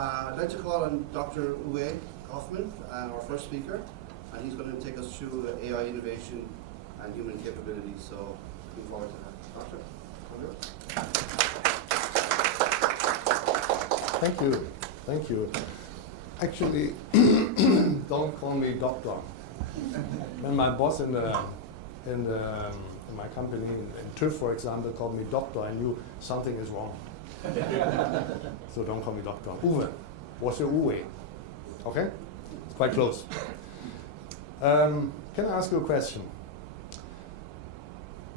I'd like to call on Dr. Uwe Hoffman, our first speaker, and he's going to take us through AI innovation and human capability. So, looking forward to that. Doctor? Thank you. Actually, don't call me doctor. When my boss in my company, in TÜV, for example, called me doctor, I knew something is wrong. So don't call me doctor. Uwe. What's your Uwe? Okay? It's quite close. Can I ask you a question?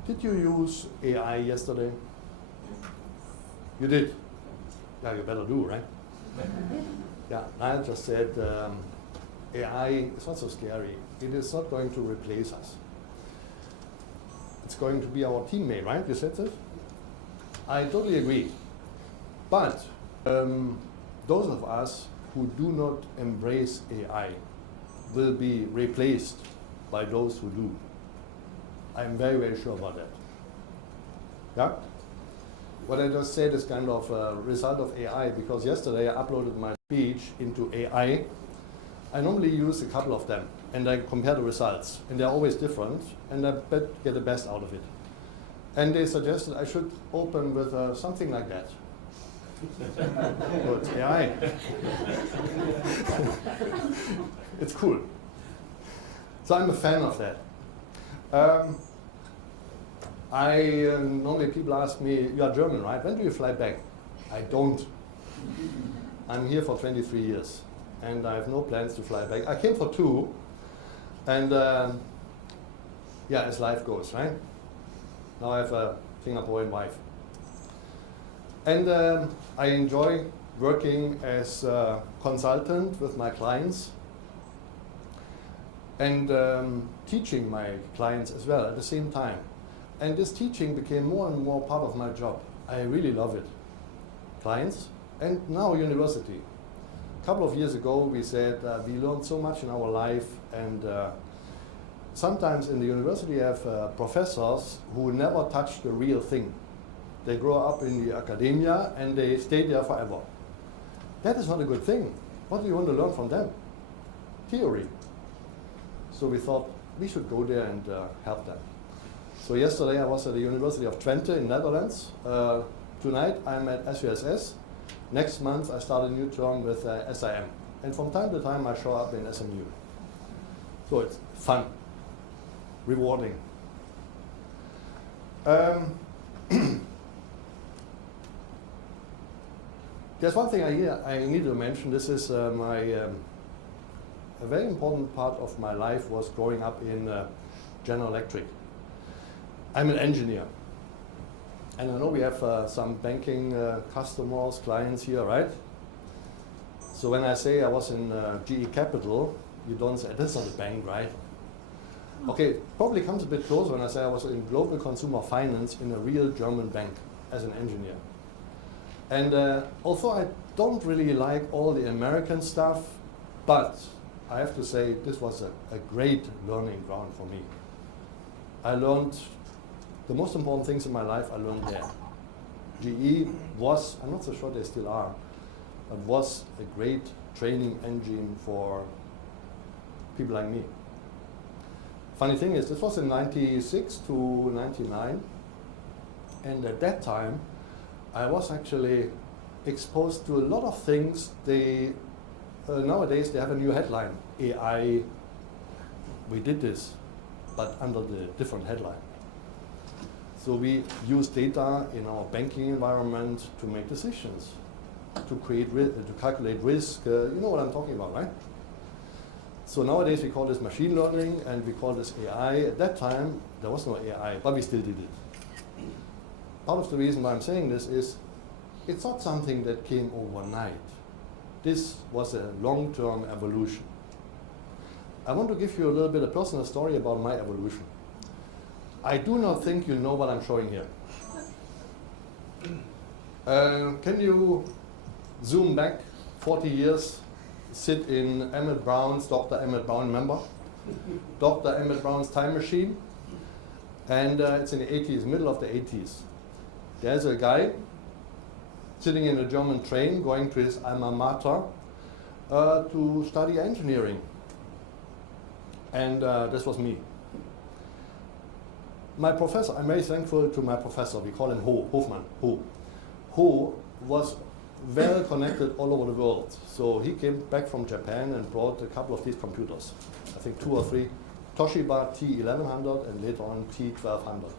Did you use AI yesterday? You did? Yeah, you better do, right? Yeah, I just said AI is not so scary. It is not going to replace us. It's going to be our teammate, right? You said this? I totally agree. But those of us who do not embrace AI will be replaced by those who do. I'm very, very sure about that. Yeah? What I just said is kind of a result of AI, because yesterday I uploaded my speech into AI. I normally use a couple of them, and I compare the results, and they're always different, and I get the best out of it. And they suggested I should open with something like that. Oh, it's AI. It's cool. So I'm a fan of that. Normally people ask me, you are German, right? When do you fly back? I don't. I'm here for 23 years, and I have no plans to fly back. I came for 2, and yeah, as life goes, right? Now I have a Singaporean wife. And I enjoy working as a consultant with my clients and teaching my clients as well at the same time. And this teaching became more and more part of my job. I really love it. Clients and now university. A couple of years ago we said we learned so much in our life, and sometimes in the university you have professors who never touch the real thing. They grow up in the academia and they stay there forever. That is not a good thing. What do you want to learn from them? Theory. So we thought we should go there and help them. So yesterday I was at the University of Twente in Netherlands. Tonight I'm at SUSS. Next month I start a new term with SIM. And from time to time I show up in SMU. So it's fun, rewarding. There's one thing I need to mention. This is a very important part of my life was growing up in General Electric. I'm an engineer. And I know we have some banking customers, clients here, right? So when I say I was in GE Capital, you don't say, that's not a bank, right? Okay, probably comes a bit closer when I say I was in global consumer finance in a real German bank as an engineer. And although I don't really like all the American stuff, but I have to say this was a great learning ground for me. I learned the most important things in my life I learned there. GE was, I'm not so sure they still are, but was a great training engine for people like me. Funny thing is, this was in 96 to 99, and at that time I was actually exposed to a lot of things. Nowadays they have a new headline, AI, we did this, but under the different headline. So we use data in our banking environment to make decisions, to calculate risk. You know what I'm talking about, right? So nowadays we call this machine learning and we call this AI. At that time there was no AI, but we still did it. Part of the reason why I'm saying this is it's not something that came overnight. This was a long-term evolution. I want to give you a little bit of personal story about my evolution. I do not think you know what I'm showing here. Can you zoom back 40 years, sit in Emmett Brown's, Dr. Emmett Brown, remember? Dr. Emmett Brown's time machine. And it's in the 80s, middle of the 80s. There's a guy sitting in a German train, going to his alma mater to study engineering. And this was me. My professor, I'm very thankful to my professor, we call him Hofmann, Ho was well connected all over the world. So he came back from Japan and brought a couple of these computers, I think 2 or 3, Toshiba T1100 and later on T1200.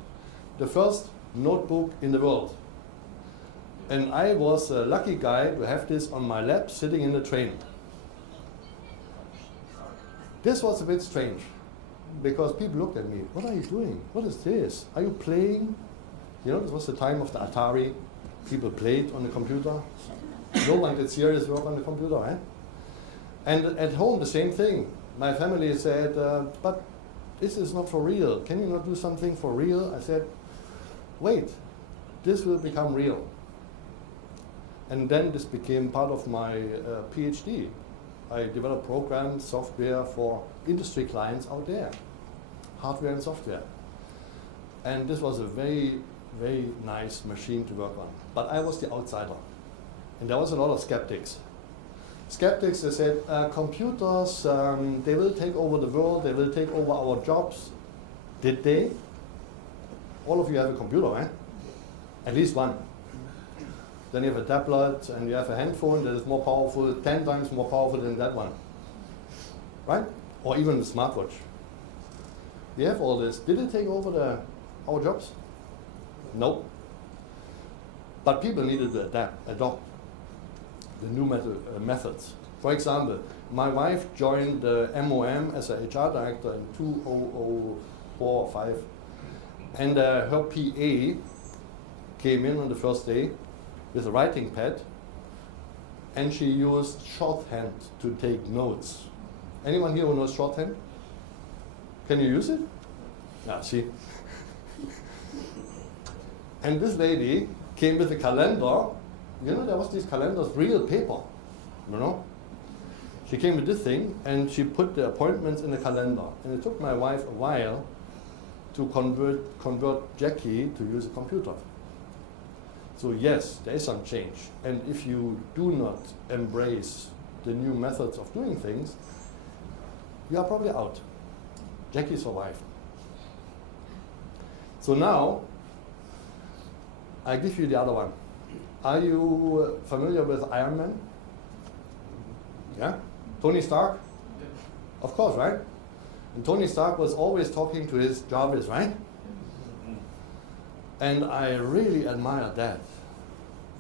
The first notebook in the world. And I was a lucky guy to have this on my lap sitting in the train. This was a bit strange because people looked at me, what are you doing? What is this? Are you playing? You know, this was the time of the Atari. People played on the computer. No one did serious work on the computer, right? And at home, the same thing. My family said, but this is not for real. Can you not do something for real? I said, wait, this will become real. And then this became part of my PhD. I developed programs, software for industry clients out there, hardware and software. And this was a very, very nice machine to work on. But I was the outsider. And there was a lot of skeptics. Skeptics, they said, computers, they will take over the world, they will take over our jobs. Did they? All of you have a computer, right? At least one. Then you have a tablet and you have a handphone that is more powerful, 10 times more powerful than that one. Right? Or even the smartwatch. We have all this. Did it take over our jobs? No. But people needed to adopt the new methods. For example, my wife joined the MOM as a HR director in 2004 or 5. And her PA came in on the first day with a writing pad, and she used shorthand to take notes. Anyone here who knows shorthand? Can you use it? Yeah, see. And this lady came with a calendar. You know, there was these calendars, real paper, you know? She came with this thing, and she put the appointments in the calendar. And it took my wife a while to convert Jackie to use a computer. So yes, there is some change. And if you do not embrace the new methods of doing things, you are probably out. Jackie survived. So now, I give you the other one. Are you familiar with Iron Man? Yeah? Tony Stark? Yeah. Of course, right? And Tony Stark was always talking to his Jarvis, right? And I really admired that.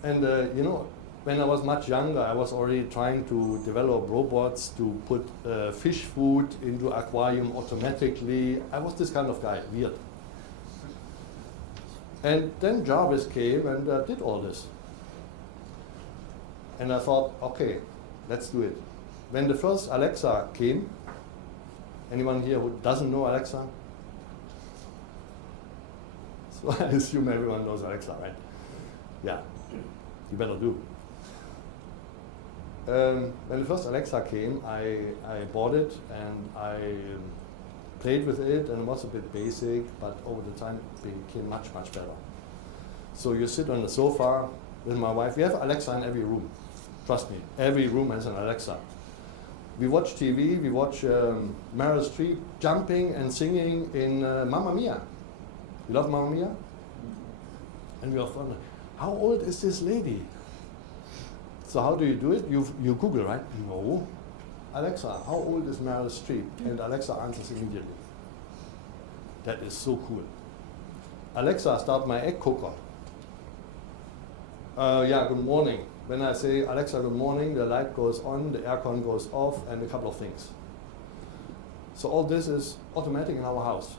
And you know, when I was much younger, I was already trying to develop robots to put fish food into aquarium automatically. I was this kind of guy, weird. And then Jarvis came and did all this. And I thought, okay, let's do it. When the first Alexa came, anyone here who doesn't know Alexa? So I assume everyone knows Alexa, right? Yeah, you better do. When the first Alexa came, I bought it and I played with it, and it was a bit basic, but over the time it became much, much better. So you sit on the sofa with my wife. We have Alexa in every room. Trust me, every room has an Alexa. We watch TV, we watch Meryl Streep jumping and singing in Mamma Mia. You love Mamma Mia? And we are wondering, how old is this lady? So how do you do it? You Google, right? No. Alexa, how old is Meryl Streep? And Alexa answers immediately. That is so cool. Alexa, start my egg cooker. Yeah, good morning. When I say, Alexa, good morning, the light goes on, the aircon goes off, and a couple of things. So all this is automatic in our house.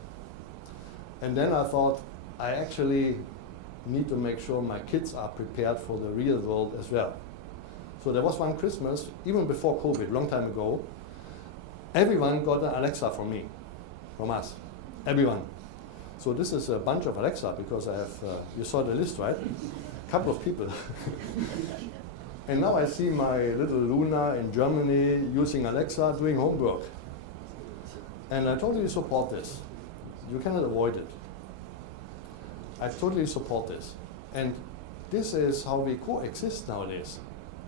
And then I thought, I actually need to make sure my kids are prepared for the real world as well. So there was one Christmas, even before COVID, long time ago, everyone got an Alexa from me, from us, everyone. So this is a bunch of Alexa because I have, you saw the list, right? A couple of people. And now I see my little Luna in Germany using Alexa, doing homework. And I totally support this. You cannot avoid it. I totally support this. And this is how we coexist nowadays,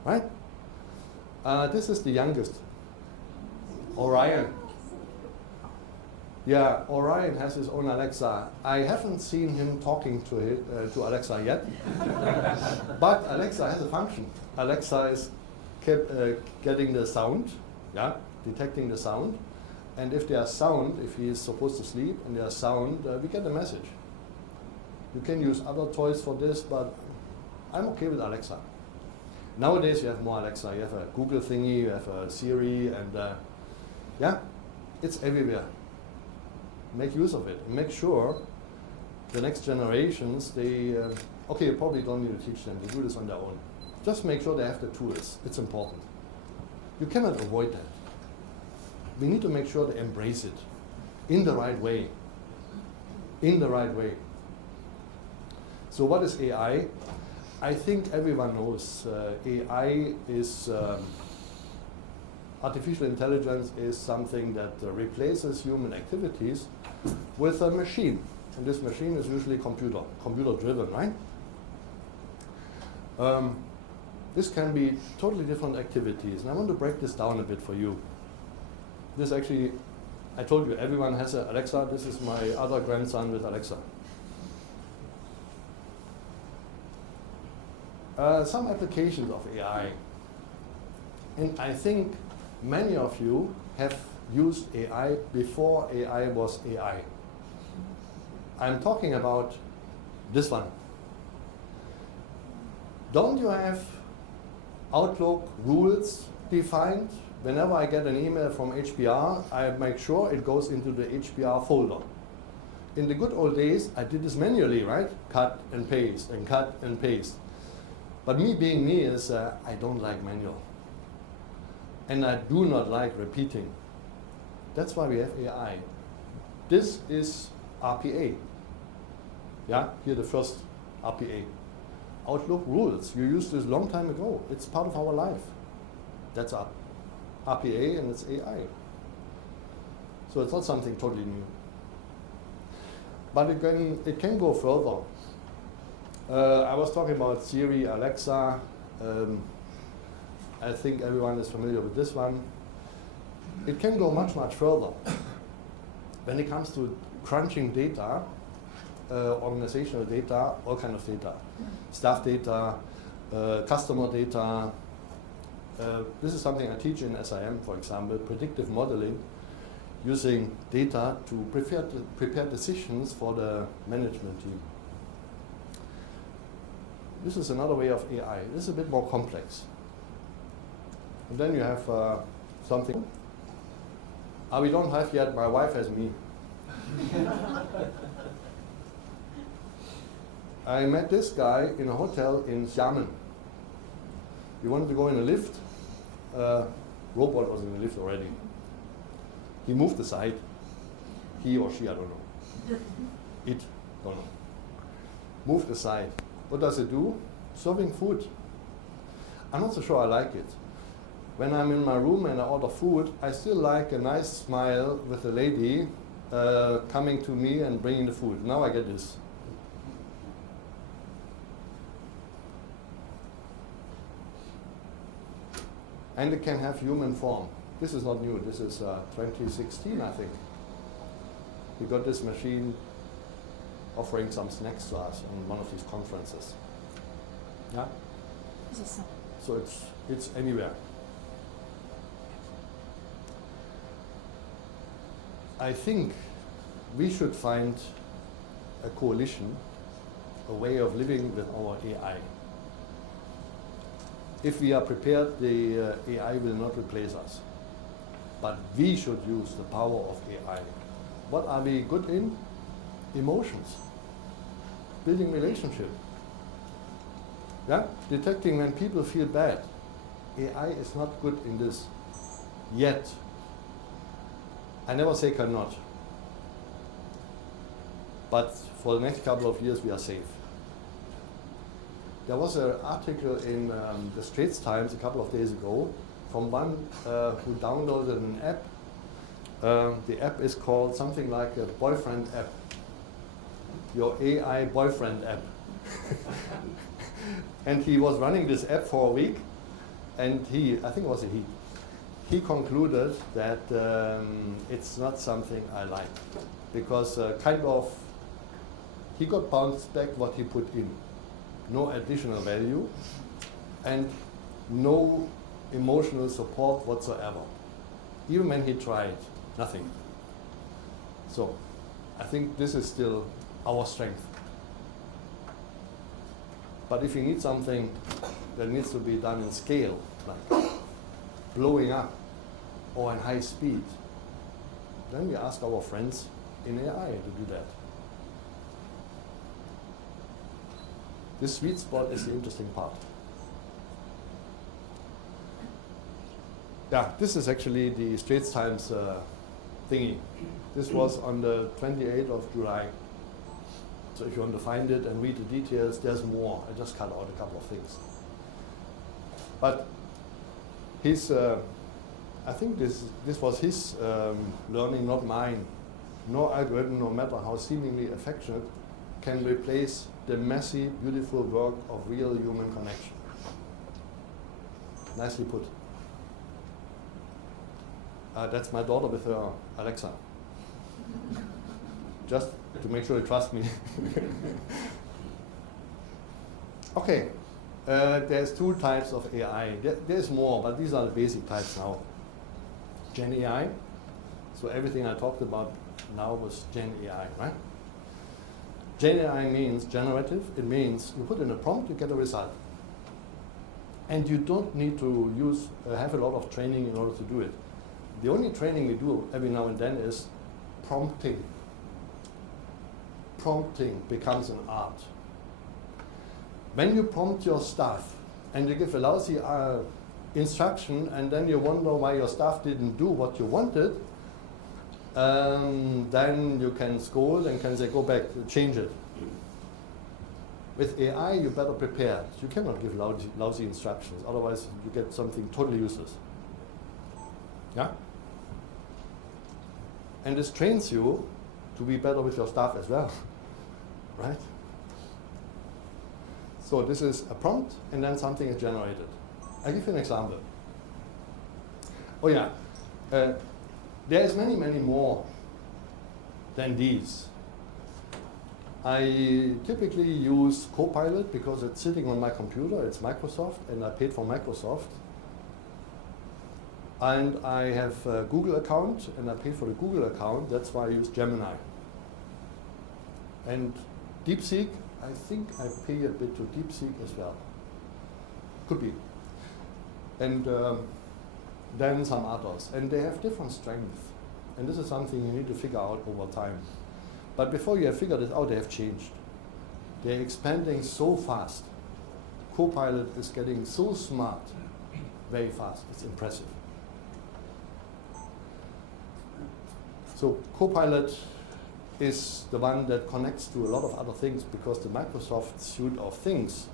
right? This is the youngest, Orion. Yeah, Orion has his own Alexa. I haven't seen him talking to Alexa yet, but Alexa has a function. Alexa is getting the sound, yeah, detecting the sound, and if there's sound, if he is supposed to sleep and there's sound, we get a message. You can use other toys for this, but I'm okay with Alexa. Nowadays you have more Alexa. You have a Google thingy, you have a Siri, and yeah, it's everywhere. Make use of it. Make sure the next generations, they, okay, you probably don't need to teach them. They do this on their own. Just make sure they have the tools. It's important. You cannot avoid that. We need to make sure they embrace it in the right way. In the right way. So what is AI? I think everyone knows AI is, artificial intelligence is something that replaces human activities with a machine. And this machine is usually computer driven, right? This can be totally different activities. And I want to break this down a bit for you. This actually, I told you, everyone has an Alexa. This is my other grandson with Alexa. Some applications of AI. And I think many of you have used AI before AI was AI. I'm talking about this one. Don't you have Outlook rules defined? Whenever I get an email from HBR, I make sure it goes into the HBR folder. In the good old days, I did this manually, right? Cut and paste and cut and paste. But me being me is, I don't like manual. And I do not like repeating. That's why we have AI. This is RPA. Yeah, here the first RPA. Outlook rules. You used this a long time ago. It's part of our life. That's RPA and it's AI. So it's not something totally new. But it can go further. I was talking about Siri, Alexa. I think everyone is familiar with this one. It can go much, much further. When it comes to crunching data, organizational data, all kind of data. Staff data, customer data. This is something I teach in SIM, for example, predictive modeling, using data to prepare decisions for the management team. This is another way of AI. This is a bit more complex. And then you have something. We don't have yet, my wife has me. I met this guy in a hotel in Xiamen. We wanted to go in a lift. Robot was in the lift already. He moved aside. He or she, I don't know. It, don't know. Moved aside. What does it do? Serving food. I'm not so sure I like it. When I'm in my room and I order food, I still like a nice smile with a lady coming to me and bringing the food. Now I get this. And it can have human form. This is not new. This is 2016, I think. We got this machine offering some snacks to us on one of these conferences. Yeah? So it's anywhere. I think we should find a coalition, a way of living with our AI. If we are prepared, the AI will not replace us. But we should use the power of AI. What are we good in? Emotions. Building relationship. Yeah? Detecting when people feel bad. AI is not good in this yet. I never say cannot. But for the next couple of years, we are safe. There was an article in the Straits Times a couple of days ago from one who downloaded an app. The app is called something like a boyfriend app. Your AI boyfriend app. And he was running this app for a week, and I think it was a he concluded that it's not something I like, because he got bounced back what he put in. No additional value, and no emotional support whatsoever. Even when he tried, nothing. So, I think this is still our strength. But if you need something that needs to be done in scale, like blowing up or in high speed, then we ask our friends in AI to do that. This sweet spot is the interesting part. Yeah, this is actually the Straits Times thingy. This was on the 28th of July. So if you want to find it and read the details, there's more. I just cut out a couple of things. But I think this was his learning, not mine. No algorithm, no matter how seemingly affectionate, can replace the messy, beautiful work of real human connection. Nicely put. That's my daughter with her Alexa. Just to make sure you trust me. Okay, there's two types of AI. There's more, but these are the basic types now. Gen AI, so everything I talked about now was Gen AI, right? Gen AI means generative. It means you put in a prompt, you get a result. And you don't need to have a lot of training in order to do it. The only training we do every now and then is prompting. Prompting becomes an art. When you prompt your staff and you give a lousy instruction and then you wonder why your staff didn't do what you wanted, then you can scold and can say, go back, change it. With AI, you better prepare. You cannot give lousy instructions, otherwise you get something totally useless. Yeah? And this trains you to be better with your staff as well, right? So this is a prompt, and then something is generated. I'll give you an example. Oh yeah, there is many, many more than these. I typically use Copilot because it's sitting on my computer, it's Microsoft, and I paid for Microsoft. And I have a Google account, and I pay for the Google account. That's why I use Gemini. And DeepSeek, I think I pay a bit to DeepSeek as well. Could be. And then some others. And they have different strengths. And this is something you need to figure out over time. But before you have figured it out, they have changed. They're expanding so fast. Copilot is getting so smart very fast. It's impressive. So Copilot is the one that connects to a lot of other things, because the Microsoft suite of things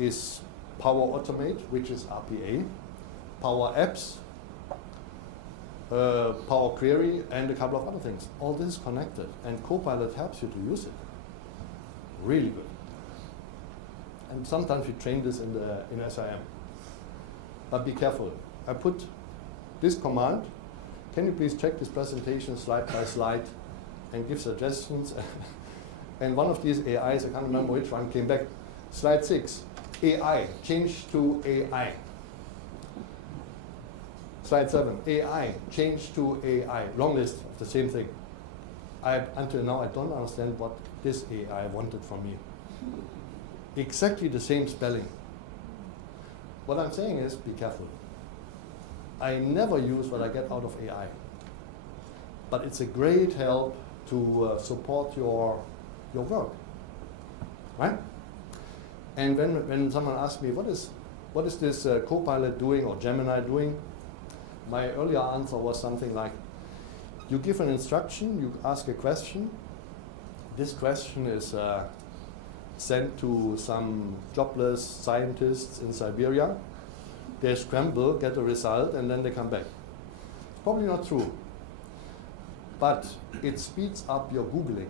is Power Automate, which is RPA, Power Apps, Power Query, and a couple of other things. All this is connected, and Copilot helps you to use it. Really good. And sometimes we train this in SIM. But be careful. I put this command. Can you please check this presentation slide by slide and give suggestions? And one of these AIs, I can't remember which one, came back. Slide 6, AI, change to AI. Slide 7, AI, change to AI. Long list of the same thing. Until now, I don't understand what this AI wanted from me. Exactly the same spelling. What I'm saying is, be careful. I never use what I get out of AI. But it's a great help to support your work, right? And when someone asks me, what is this Copilot doing or Gemini doing? My earlier answer was something like, you give an instruction, you ask a question. This question is sent to some jobless scientists in Siberia. They scramble, get a result, and then they come back. Probably not true. But it speeds up your Googling.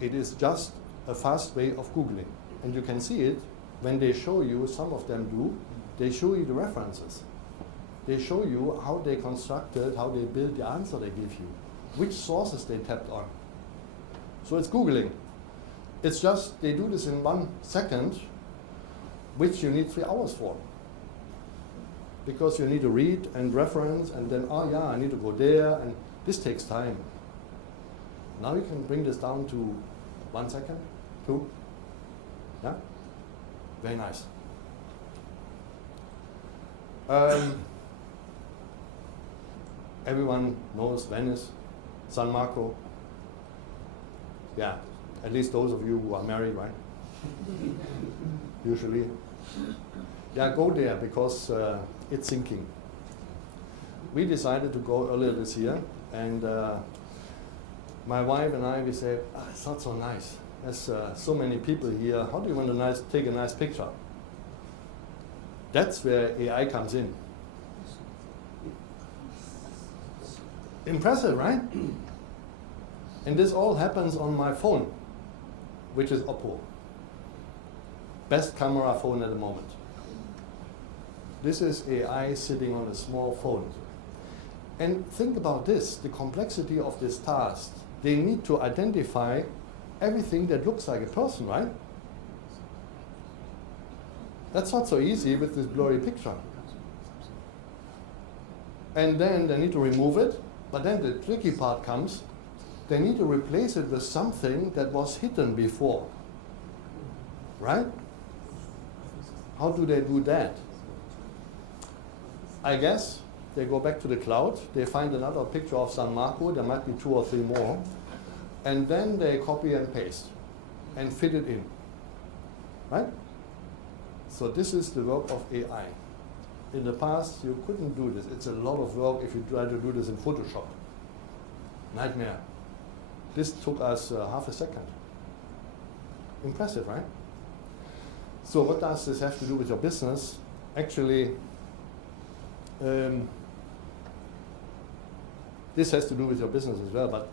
It is just a fast way of Googling. And you can see it when they show you, some of them do, they show you the references. They show you how they constructed, how they built the answer they give you, which sources they tapped on. So it's Googling. It's just they do this in 1 second, which you need 3 hours for. Because you need to read and reference, and then, oh yeah, I need to go there, and this takes time. Now you can bring this down to 1 second, 2. Yeah? Very nice. Everyone knows Venice, San Marco. Yeah, at least those of you who are married, right? Usually. Yeah, go there because it's sinking. We decided to go earlier this year, and my wife and I, we said, it's not so nice. There's so many people here. How do you want to take a nice picture? That's where AI comes in. Impressive, right? And this all happens on my phone, which is Oppo. Best camera phone at the moment. This is AI sitting on a small phone. And think about this, the complexity of this task. They need to identify everything that looks like a person, right? That's not so easy with this blurry picture. And then they need to remove it, but then the tricky part comes. They need to replace it with something that was hidden before, right? How do they do that? I guess they go back to the cloud, they find another picture of San Marco, there might be 2 or 3 more, and then they copy and paste and fit it in, right? So this is the work of AI. In the past, you couldn't do this. It's a lot of work if you try to do this in Photoshop. Nightmare. This took us half a second. Impressive, right? So what does this have to do with your business? Actually, this has to do with your business as well, but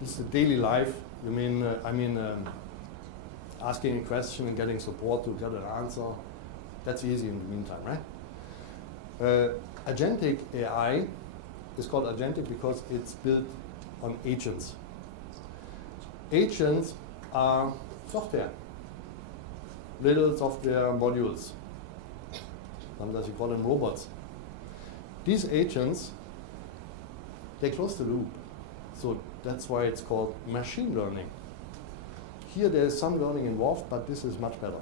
this is the daily life. You mean, asking a question and getting support to get an answer. That's easy in the meantime, right? Agentic AI is called agentic because it's built on agents. Agents are software, little software modules. Sometimes you call them robots. These agents, they close the loop. So that's why it's called machine learning. Here there is some learning involved, but this is much better.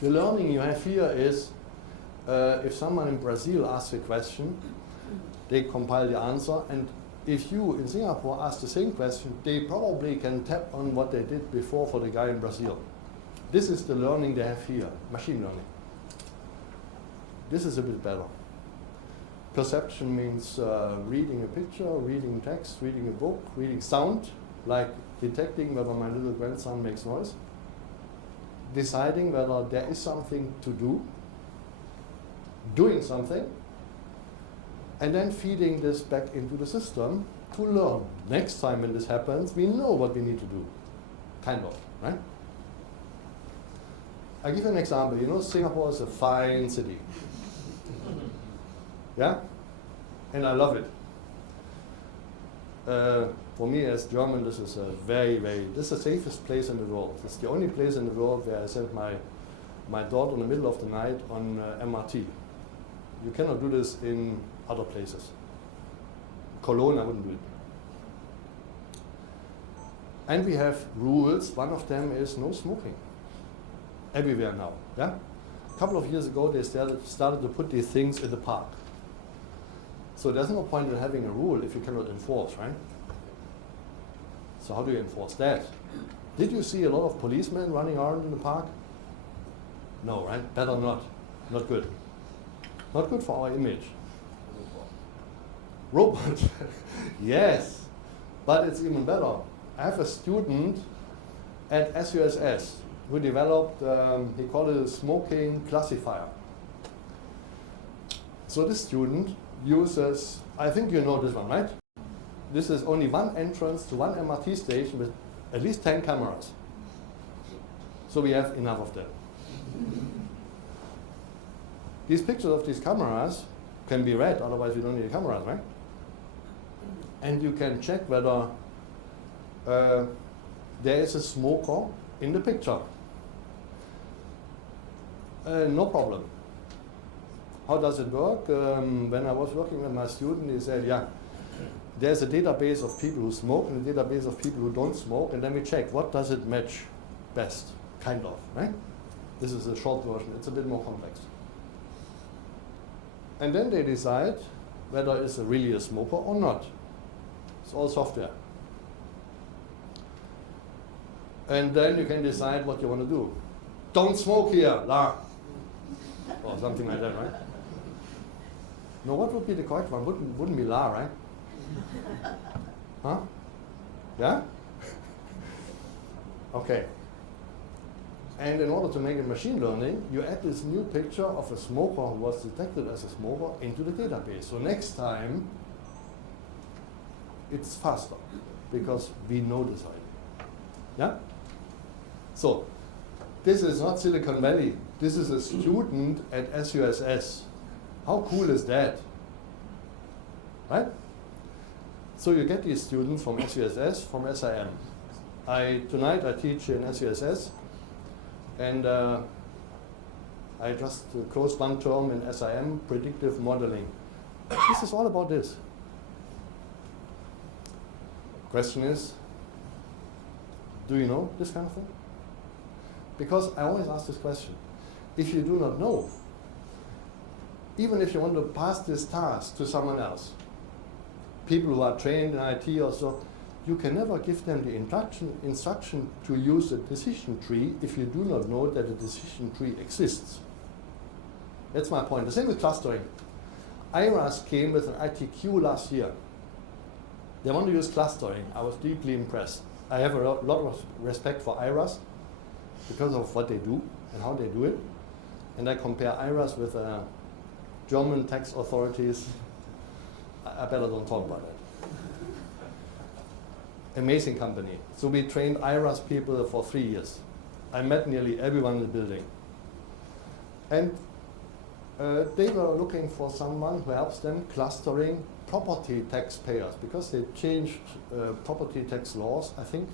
The learning you have here is if someone in Brazil asks a question, they compile the answer, and if you in Singapore ask the same question, they probably can tap on what they did before for the guy in Brazil. This is the learning they have here, machine learning. This is a bit better. Perception means reading a picture, reading text, reading a book, reading sound, like detecting whether my little grandson makes noise, deciding whether there is something to do, doing something, and then feeding this back into the system to learn. Next time when this happens, we know what we need to do, kind of, right? I'll give you an example. You know, Singapore is a fine city. Yeah? And I love it. For me as German, this is a this is the safest place in the world. It's the only place in the world where I sent my daughter in the middle of the night on MRT. You cannot do this in other places. Cologne, I wouldn't do it. And we have rules. One of them is no smoking. Everywhere now, yeah? A couple of years ago, they started to put these things in the park. So there's no point in having a rule if you cannot enforce, right? So how do you enforce that? Did you see a lot of policemen running around in the park? No, right? Better not. Not good. Not good for our image. Robot. Yes, but it's even better. I have a student at SUSS who developed, he called it a smoking classifier. So this student uses, I think you know this one, right? This is only one entrance to one MRT station with at least 10 cameras. So we have enough of that. These pictures of these cameras can be read, otherwise we don't need cameras, right? And you can check whether there is a smoker in the picture. No problem. How does it work? When I was working with my student, he said, yeah, there's a database of people who smoke and a database of people who don't smoke, and then we check what does it match best, kind of, right? This is a short version, it's a bit more complex. And then they decide whether it's really a smoker or not. It's all software. And then you can decide what you want to do. Don't smoke here, la. Or something like that, right? No, what would be the correct one? Wouldn't be la, right? Huh? Yeah? Okay. And in order to make a machine learning, you add this new picture of a smoker who was detected as a smoker into the database. So next time, it's faster because we know this already. Yeah? So, this is not Silicon Valley. This is a student at SUSS. How cool is that? Right? So you get these students from SUSS, from SIM. Tonight I teach in SUSS, and I just closed one term in SIM, predictive modeling. This is all about this. Question is, do you know this kind of thing? Because I always ask this question. If you do not know, even if you want to pass this task to someone else, people who are trained in IT or so, you can never give them the instruction to use a decision tree if you do not know that a decision tree exists. That's my point. The same with clustering. IRAS came with an ITQ last year. They want to use clustering. I was deeply impressed. I have a lot of respect for IRAS because of what they do and how they do it. And I compare IRAS with German tax authorities. I better don't talk about that. Amazing company. So we trained IRAS people for 3 years. I met nearly everyone in the building. And they were looking for someone who helps them clustering property taxpayers because they changed property tax laws, I think.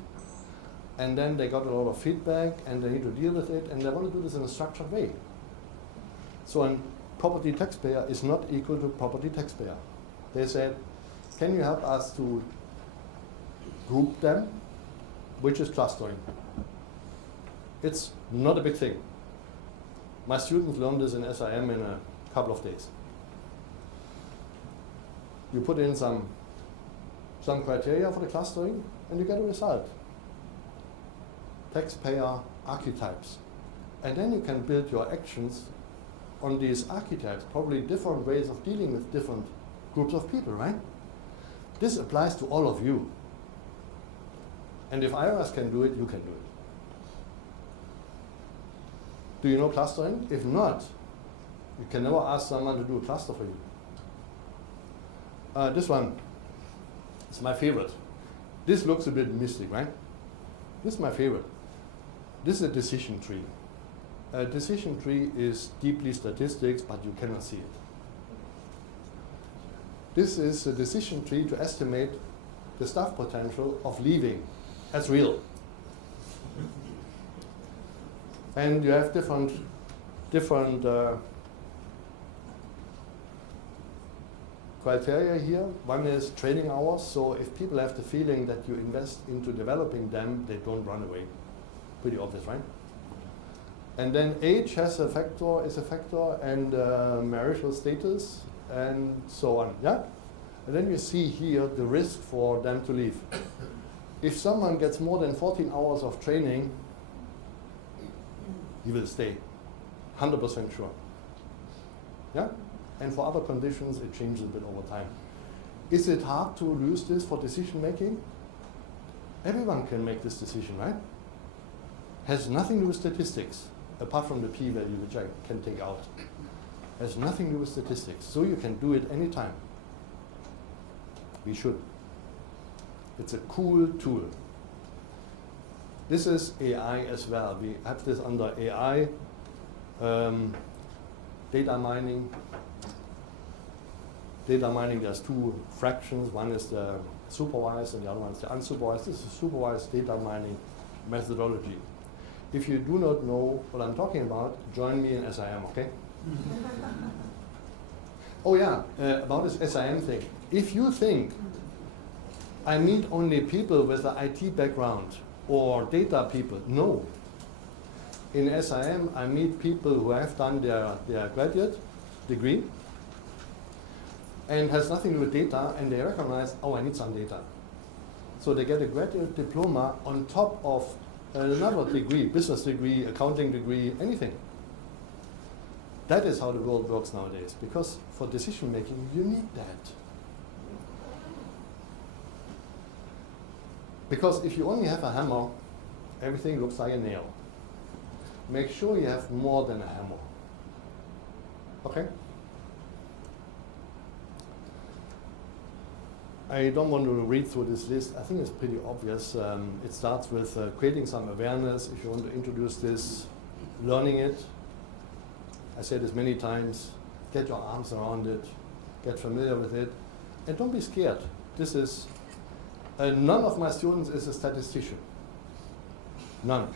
And then they got a lot of feedback and they need to deal with it and they want to do this in a structured way. So a property taxpayer is not equal to property taxpayer. They said, can you help us to group them, which is clustering. It's not a big thing. My students learned this in SIM in a couple of days. You put in some criteria for the clustering and you get a result. Taxpayer archetypes. And then you can build your actions on these archetypes, probably different ways of dealing with different groups of people, right? This applies to all of you. And if IRAS can do it, you can do it. Do you know clustering? If not, you can never ask someone to do a cluster for you. This one is my favorite. This looks a bit mystic, right? This is my favorite. This is a decision tree. A decision tree is deeply statistics, but you cannot see it. This is a decision tree to estimate the staff potential of leaving as real. And you have different criteria here. One is training hours. So if people have the feeling that you invest into developing them, they don't run away. Pretty obvious, right? And then age is a factor, and marital status, and so on. Yeah? And then you see here the risk for them to leave. If someone gets more than 14 hours of training, he will stay, 100% sure. Yeah? And for other conditions, it changes a bit over time. Is it hard to use this for decision making? Everyone can make this decision, right? Has nothing to do with statistics, apart from the p-value, which I can take out. Has nothing to do with statistics, so you can do it anytime. We should. It's a cool tool. This is AI as well. We have this under AI. data mining. Data mining, there's two fractions. One is the supervised and the other one is the unsupervised. This is supervised data mining methodology. If you do not know what I'm talking about, join me in SIM, okay? Oh yeah, about this SIM thing. If you think I meet only people with an IT background or data people, no. In SIM, I meet people who have done their graduate degree and has nothing to do with data, and they recognize, oh, I need some data. So they get a graduate diploma on top of another degree, business degree, accounting degree, anything. That is how the world works nowadays, because for decision making, you need that. Because if you only have a hammer, everything looks like a nail. Make sure you have more than a hammer. Okay? I don't want to read through this list. I think it's pretty obvious. It starts with creating some awareness. If you want to introduce this, learning it. I said this many times. Get your arms around it. Get familiar with it. And don't be scared. This is, none of my students is a statistician. None.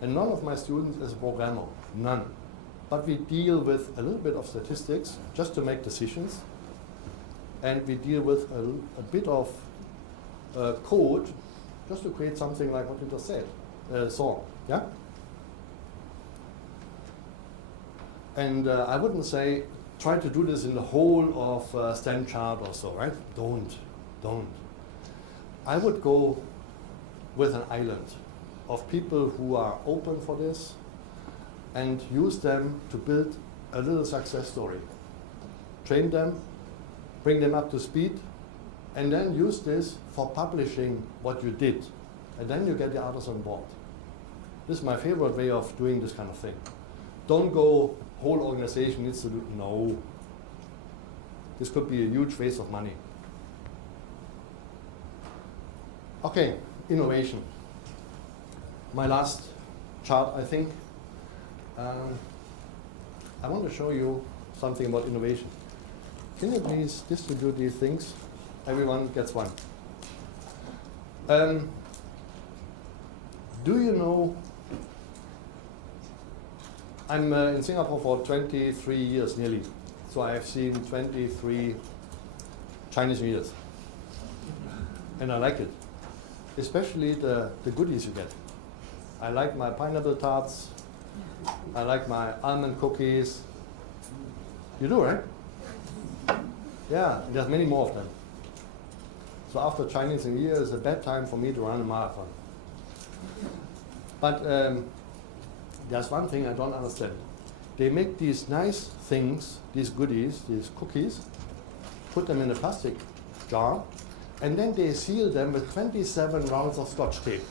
And none of my students is a programmer. None. But we deal with a little bit of statistics just to make decisions. And we deal with a bit of code just to create something like what you just said, saw. Yeah? And I wouldn't say try to do this in the whole of STEM chart or so, right? Don't. I would go with an island of people who are open for this and use them to build a little success story. Train them, bring them up to speed, and then use this for publishing what you did. And then you get the others on board. This is my favorite way of doing this kind of thing. Don't go, whole organization needs to do, no. This could be a huge waste of money. Okay, innovation. My last chart, I think. I want to show you something about innovation. Can you please distribute these things? Everyone gets one. Do you know, I'm in Singapore for 23 years nearly. So I have seen 23 Chinese New Years. And I like it. Especially the goodies you get. I like my pineapple tarts. I like my almond cookies. You do, right? Yeah, there's many more of them. So after Chinese New Year is a bad time for me to run a marathon. But there's one thing I don't understand. They make these nice things, these goodies, these cookies, put them in a plastic jar, and then they seal them with 27 rounds of Scotch tape.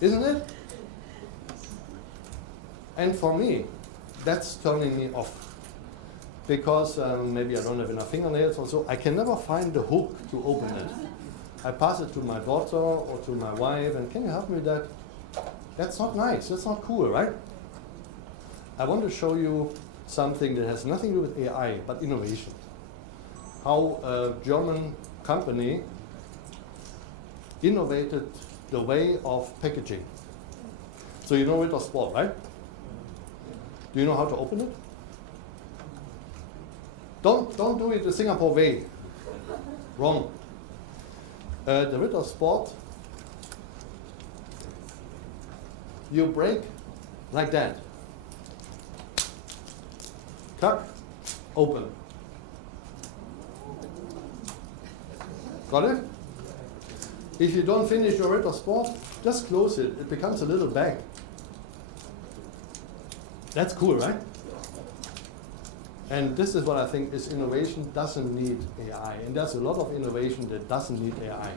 Isn't it? And for me, that's turning me off. Because maybe I don't have enough fingernails or so, I can never find the hook to open it. I pass it to my daughter or to my wife, and can you help me with that? That's not nice, that's not cool, right? I want to show you something that has nothing to do with AI, but innovation. How a German company innovated the way of packaging. So you know Ritter Sport, right? Do you know how to open it? Don't do it the Singapore way. Wrong. The Ritter Sport, you break like that. Tuck, open. Got it? If you don't finish your Ritter Sport, just close it. It becomes a little bag. That's cool, right? And this is what I think is innovation doesn't need AI. And there's a lot of innovation that doesn't need AI.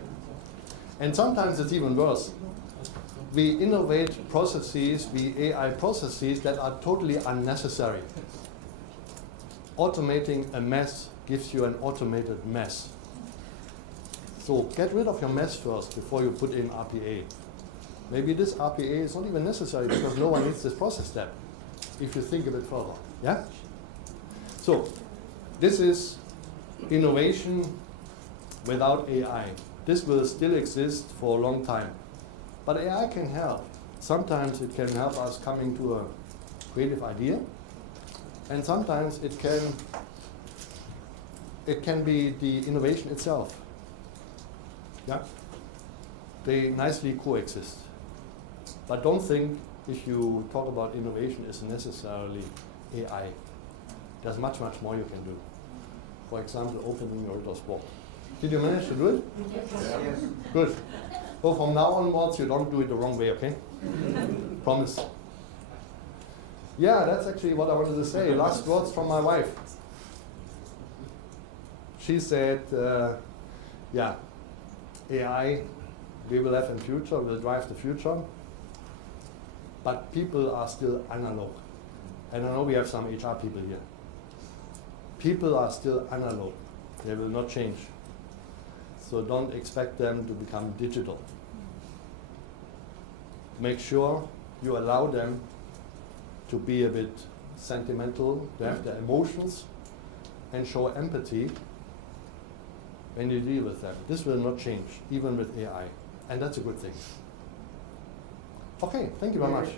And sometimes it's even worse. We innovate processes, we AI processes that are totally unnecessary. Automating a mess gives you an automated mess. So get rid of your mess first before you put in RPA. Maybe this RPA is not even necessary because no one needs this process step. if you think a bit further. Yeah? So, this is innovation without AI. This will still exist for a long time. But AI can help. Sometimes it can help us coming to a creative idea, and sometimes it can be the innovation itself. Yeah? They nicely coexist. But don't think if you talk about innovation is necessarily AI. There's much, much more you can do. For example, opening your door sport. Did you manage to do it? Yes. Good. So from now onwards, you don't do it the wrong way, okay? Promise. Yeah, that's actually what I wanted to say. Last words from my wife. She said, yeah, AI, we will have in future, will drive the future, but people are still analog. And I know we have some HR people here. People are still analog. They will not change. So don't expect them to become digital. Make sure you allow them to be a bit sentimental, to have their emotions, and show empathy when you deal with them. This will not change, even with AI. And that's a good thing. Okay, thank you very much.